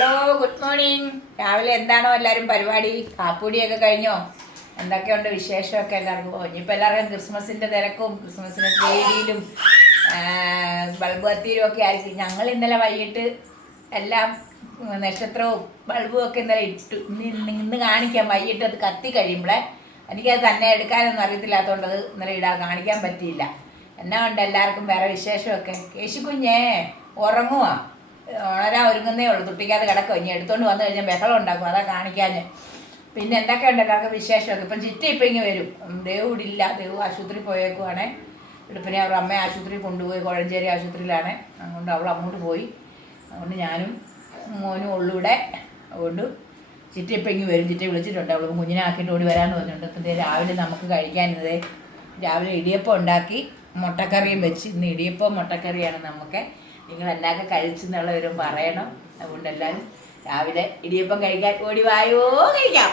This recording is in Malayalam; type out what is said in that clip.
Hello, good morning. രാവിലെ എന്താണോ എല്ലാവരും പരിപാടി? കാപ്പൂടിയൊക്കെ കഴിഞ്ഞോ? എന്തൊക്കെയുണ്ട് വിശേഷമൊക്കെ എല്ലാവർക്കും? ഇനിയിപ്പോൾ എല്ലാവർക്കും ക്രിസ്മസിൻ്റെ തിരക്കും ക്രിസ്മസിൻ്റെ പേരിയിലും ബൾബ് കത്തിയിലും ഒക്കെ ആയിരിക്കും. ഞങ്ങൾ ഇന്നലെ വൈകിട്ട് എല്ലാം നക്ഷത്രവും ബൾബും ഒക്കെ ഇന്നലെ ഇട്ടു. ഇന്ന് കാണിക്കാം. വൈകിട്ട് അത് കത്തി കഴിയുമ്പോഴേ എനിക്കത് തന്നെ എടുക്കാനൊന്നും അറിയത്തില്ലാത്തതുകൊണ്ട് അത് ഇന്നലെ കാണിക്കാൻ പറ്റിയില്ല. എന്നാ ഉണ്ട് എല്ലാവർക്കും വേറെ വിശേഷമൊക്കെ? കേശുകുഞ്ഞേ ഉറങ്ങുവാ, ഉണരാൻ ഒരുങ്ങുന്നേ ഉള്ളൂ. തുട്ടിക്കാതെ കിടക്കും. ഇനി എടുത്തോണ്ട് വന്നു കഴിഞ്ഞാൽ ബഹളം ഉണ്ടാക്കും. അതാ കാണിക്കാൻ. പിന്നെ എന്തൊക്കെയുണ്ട് എല്ലാവർക്കും വിശേഷമൊക്കെ? ഇപ്പം ചിറ്റ ഇപ്പം ഇങ്ങനെ വരും. ദേവ് ഇവിടെ ഇല്ല. ദേവ് ആശുപത്രി പോയേക്കുവാണേ. പിന്നെ അവരുടെ അമ്മയെ ആശുപത്രി കൊണ്ടുപോയി. കോഴഞ്ചേരി ആശുപത്രിയിലാണ്. അതുകൊണ്ട് അവൾ അങ്ങോട്ട് പോയി. അതുകൊണ്ട് ഞാനും മോനും ഉള്ളൂടെ. അതുകൊണ്ട് ചിറ്റ ഇപ്പം ഇങ്ങനെ വരും. ചിറ്റ വിളിച്ചിട്ടുണ്ട്. അവൾ കുഞ്ഞിനെ ആക്കിയിട്ട് ഓടി വരാമെന്ന് പറഞ്ഞിട്ടുണ്ട്. അപ്പം രാവിലെ നമുക്ക് കഴിക്കാനിത് രാവിലെ ഇടിയപ്പം ഉണ്ടാക്കി മുട്ടക്കറിയും വെച്ച്. ഇന്ന് ഇടിയപ്പം മുട്ടക്കറിയാണ് നമുക്ക്. നിങ്ങൾ എന്തൊക്കെ കഴിച്ചെന്നുള്ളവരും പറയണം. അതുകൊണ്ട് എല്ലാവരും രാവിലെ ഇടിയപ്പം കഴിക്കാൻ ഓടി വായോ, കഴിക്കാം.